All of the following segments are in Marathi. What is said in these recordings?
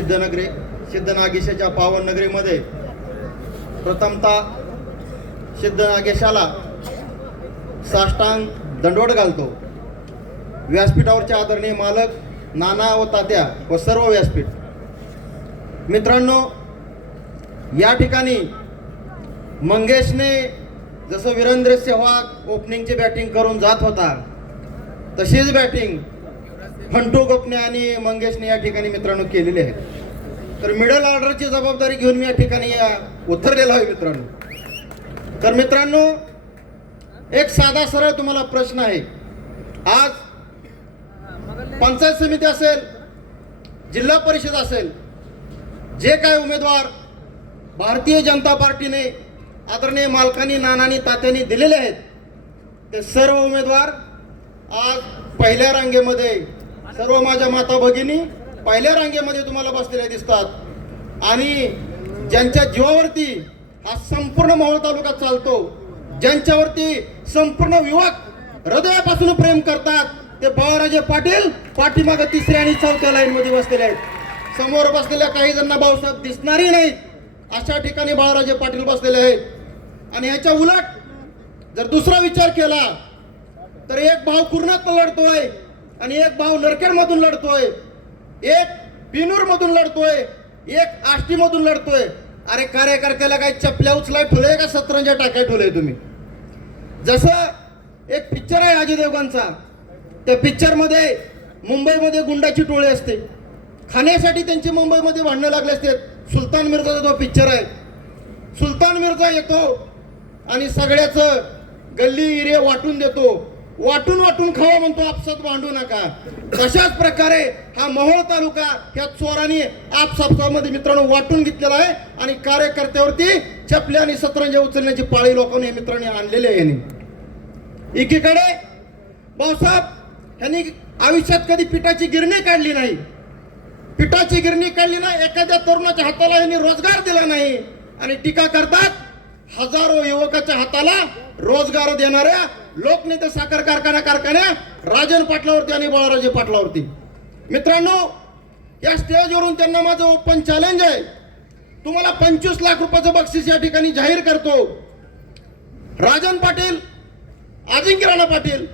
सिद्धनागेशाच्या पावन नगरीमध्ये प्रथमतः सिद्धनागेशाला साष्टांग दंडवत घालतो. व्यासपीठावरचे आदरणीय मालक, नाना व तात्या व सर्व व्यासपीठ मित्रांनो, या ठिकाणी मंगेशने जसं वीरेंद्र सेहवाग ओपनिंगची बॅटिंग करून जात होता, तशीच बॅटिंग फंटू गोपने आणि मंगेशने या ठिकाणी मित्रांनो केलेली आहे. तर मिडल ऑर्डरची जबाबदारी घेऊन मी या ठिकाणी उतरलेला आहे मित्रांनो. तर मित्रांनो, एक साधा सरळ तुम्हाला प्रश्न आहे. आज पंचायत समिती असेल, जिल्हा परिषद असेल, जे काय उमेदवार भारतीय जनता पार्टीने आदरणीय मालकांनी, नानांनी, तात्यांनी दिलेले आहेत, ते सर्व उमेदवार आज पहिल्या रांगेमध्ये, सर्व माझ्या माता भगिनी पहिल्या रांगेमध्ये तुम्हाला बसलेले दिसतात. आणि ज्यांच्या जीवावरती हा संपूर्ण मोहोळ तालुका चालतो, ज्यांच्यावरती संपूर्ण युवक हृदयापासून प्रेम करतात, ते बाळाराजे पाटील पाठीमागे तिसऱ्या आणि चौथ्या लाईन मध्ये बसलेले आहेत. समोर बसलेल्या काही जणांना भाऊसाहेब दिसणारही नाहीत, अशा ठिकाणी बाळाराजे पाटील बसलेले आहेत. आणि ह्याच्या उलट जर दुसरा विचार केला तर एक भाव कुर्णात लढतोय आणि एक भाव नरखेड मधून लढतोय, एक बिनूर मधून लढतोय, एक आष्टी मधून लढतोय. अरे कार्यकर्त्याला काय चपल्या उचलाय ठुले का सतरंजा टाकाय ठुले तुम्ही? जसं एक पिक्चर आहे अजय देवगणचा, त्या पिक्चर मध्ये मुंबईमध्ये गुंडाची टोळी असते, खाण्यासाठी त्यांची मुंबईमध्ये भांडणं लागले असते. सुलतान मिर्झाचा तो पिक्चर आहे. सुलतान मिर्झा येतो आणि सगळ्याचं गल्ली एरिया वाटून देतो, वाटून वाटून खावा म्हणतो, आपसात भांडू नका. तशाच प्रकारे हा मोहोळ तालुका ह्या चोरांनी आपसामध्ये मित्रांनो वाटून घेतलेला आहे. आणि कार्यकर्त्यावरती चपल्या आणि सतरंजा उचलण्याची पाळी लोकांनी मित्रांनी आणलेली आहे. एकीकडे भाऊसाहेब यांनी आयुष्यात कधी पिठाची गिरणी काढली नाही, पिठाची गिरणी काढली नाही, एखाद्या तरुणाच्या हाताला यांनी रोजगार दिला नाही. आणि टीका करतात हजारो युवकाच्या हाताला रोजगार देणाऱ्या लोकनेते साखर कारखान्या राजन पाटलावरती आणि बाळाराजे पाटलावरती. मित्रांनो, या स्टेजवरून त्यांना माझं ओपन चॅलेंज आहे. तुम्हाला 25 लाख रुपयाचं बक्षीस या ठिकाणी जाहीर करतो. राजन पाटील, अजिंक्य राणा पाटील,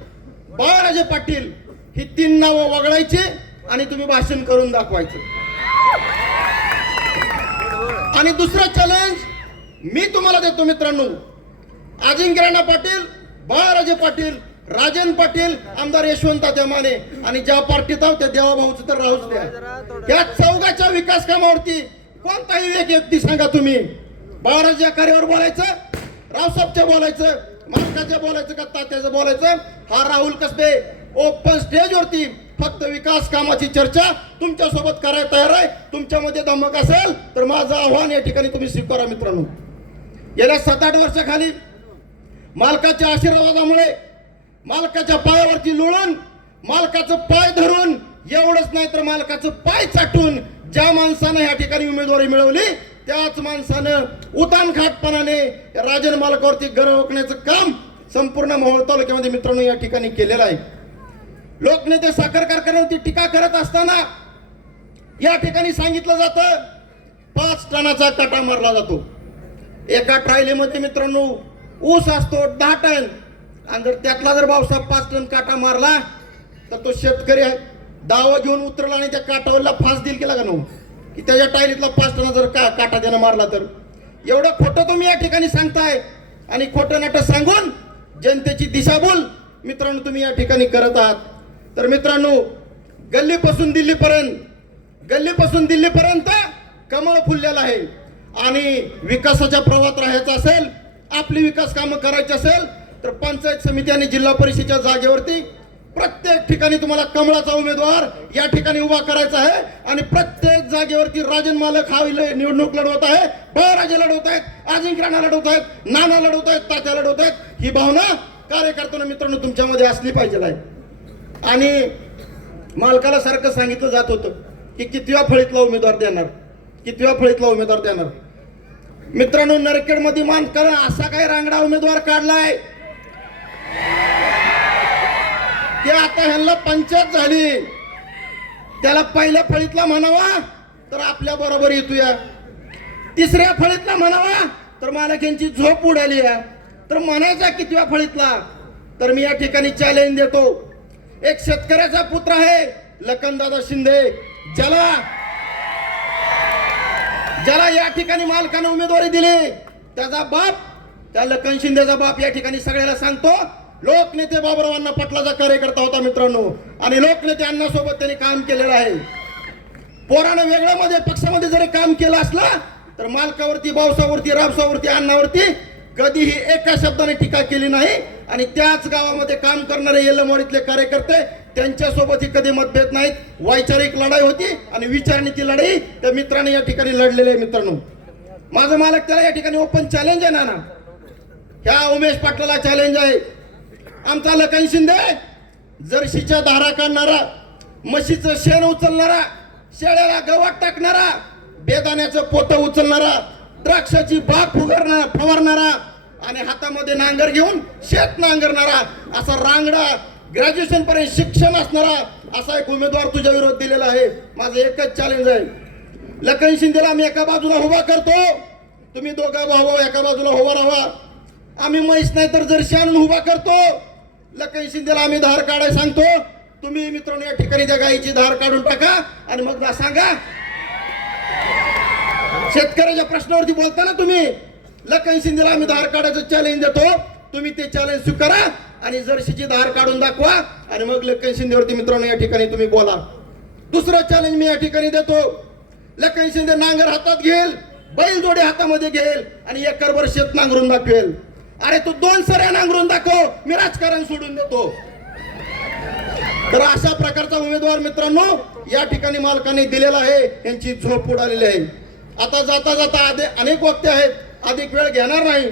बाळाराजे पाटील ही 3 नावं वगळायची आणि तुम्ही भाषण करून दाखवायचं. आणि दुसरं चॅलेंज मी तुम्हाला देतो मित्रांनो. अजिंक्य राणा पाटील, बाळाराजे पाटील, राजन पाटील, आमदार यशवंत तात्या माने आणि ज्या पार्टीत आहोत त्या देवाभाऊचं तर राहूच द्या. या चौघाच्या विकास कामावरती कोणताही एक व्यक्ती सांगा तुम्ही. बाळाराजे कार्यावर बोलायचं, रावसाहेबच्या बोलायचं, मालकाच्या बोलायचं का तात्याचं बोलायचं? हा राहुल कसबे ओपन स्टेजवरती फक्त विकास कामाची चर्चा तुमच्या सोबत करायला तयार आहे. तुमच्यामध्ये धमक असेल तर माझं आव्हान या ठिकाणी तुम्ही स्वीकारा मित्रांनो. गेल्या 7-8 वर्षाखाली मालकाच्या आशीर्वादामुळे, मालकाच्या पायावरती लोळून, मालकाचं पाय धरून, एवढंच नाही तर मालकाचं पाय चाटून ज्या माणसानं या ठिकाणी उमेदवारी मिळवली, त्याच माणसानं उतानखाटपणाने राजन मालकावरती घर ओकण्याचं काम संपूर्ण मोहोळ तालुक्यामध्ये मित्रांनो या ठिकाणी केलेलं आहे. लोकनेते साखर कारखान्यावरती टीका करत असताना या ठिकाणी सांगितलं जातं 5 टनाचा काटा मारला जातो. एका ट्रायलीमध्ये मित्रांनो ऊस असतो 10 टन, आणि जर त्यातला जर भाऊसाहेब 5 टन काटा मारला तर तो शेतकरी दावा घेऊन उतरला आणि त्या काटावरला फास दिल केला का नो, की त्याच्या टायलीतला 5 टन जर काटा त्यानं मारला तर. एवढं खोटं तुम्ही या ठिकाणी सांगताय आणि खोटं नाटक सांगून जनतेची दिशाभूल मित्रांनो तुम्ही या ठिकाणी करत आहात. तर मित्रांनो, गल्लीपासून दिल्लीपर्यंत कमळ फुललेलं आहे. आणि विकासाच्या प्रवाहात राहायचं असेल, आपली विकास कामं करायची असेल तर पंचायत समिती आणि जिल्हा परिषदेच्या जागेवरती प्रत्येक ठिकाणी तुम्हाला कमळाचा उमेदवार या ठिकाणी उभा करायचा आहे. आणि प्रत्येक जागेवरती राजन मालक हा निवडणूक लढवत आहे, बाळाराजे लढवत आहेत, अजिंक्य राणा लढवत आहेत, नाना लढवत आहेत, तात्या लढवत आहेत. ही भावना कार्यकर्त्यांना मित्रांनो तुमच्यामध्ये असली पाहिजे आहे. आणि मालकाला सारखं सांगितलं जात होतं की कितव्या फळीतला उमेदवार देणार. मित्रांनो, नरखेड मध्ये मानकर असा काय रांगडा उमेदवार काढलाय की आता ह्यांना पंचायत झाली, त्याला पहिल्या फळीतला म्हणावा तर आपल्या बरोबर येतोया. तिसऱ्या फळीतला म्हणावा तर मालक यांची झोप उडाली आहे. तर म्हणायचा कितव्या फळीतला? तर मी या ठिकाणी चॅलेंज देतो. एक शेतकऱ्याचा पुत्र आहे लखनदादा शिंदे, ज्याला या ठिकाणी मालकाने उमेदवारी दिली, त्याचा बाप, त्या लखन शिंदेचा बाप या ठिकाणी सगळ्याला सांगतो लोकनेते बाबुराव अण्णा पाटलाचा कार्यकर्ता होता मित्रांनो, आणि लोकनेते अण्णासोबत त्यांनी काम केलेलं आहे. पोरानं वेगळ्या मध्ये पक्षामध्ये जरी काम केलं असलं तर मालकावरती, भाऊसावरती, राबसावरती, अण्णावरती कधीही एका शब्दाने टीका केली नाही. आणि त्याच गावामध्ये काम करणारे येलमवाडीतले कार्यकर्ते, त्यांच्यासोबतही कधी मतभेद नाहीत. वैचारिक लढाई होती आणि विचारणीची लढाई त्या मित्राने या ठिकाणी लढलेली आहे. मित्रांनो, माझं मालक त्याला या ठिकाणी ओपन चॅलेंज आहे ना, ह्या उमेश पाटलाला चॅलेंज आहे. आमचा लखन शिंदे जर्शीच्या धारा काढणारा, म्हशीचं शेण उचलणारा, शेळ्याला गवत टाकणारा, बेदाण्याचं पोतं उचलणारा, द्राक्षाची बाग फवारणारा आणि हातामध्ये नांगर घेऊन शेत नांगरणारा, असा रांगडा ग्रॅज्युएशन पर्यंत शिक्षण असणारा असा एक उमेदवार तुझ्या विरोध दिलेला आहे. माझं एकच चॅलेंज आहे, लखन शिंदेला आम्ही एका बाजूला उभा करतो, तुम्ही दोघा भाऊ एका बाजूला उभा राहा. आम्ही म्हैस नाही तर जर्सी आणून उभा करतो. लखन शिंदेला आम्ही धार काढायला सांगतो, तुम्ही मित्रांनो या ठिकाणी त्या गायीची धार काढून टाका आणि मग सांगा. शेतकऱ्याच्या प्रश्नावरती बोलताना तुम्ही लखन शिंदेला आम्ही धार काढायचं चॅलेंज देतो, तुम्ही ते चॅलेंज स्वीकारा आणि जर्शीची धार काढून दाखवा आणि मग लखन शिंदेवरती मित्रांनो या ठिकाणी तुम्ही बोला. दुसरं चॅलेंज मी या ठिकाणी देतो, लखन शिंदे नांगर हातात घेईल, बैल जोडे हातामध्ये घेईल आणि एकरभर शेत नांगरून दाखवेल. अरे तू 2 सऱ्या नांगरून दाखव, मी राजकारण सोडून देतो. तर अशा प्रकारचा उमेदवार मित्रांनो या ठिकाणी मालकाने दिलेला आहे. यांची झोप उडालेली आहे. आता जाता जाता अनेक वक्ते आहेत, अधिक वेळ घेणार नाही.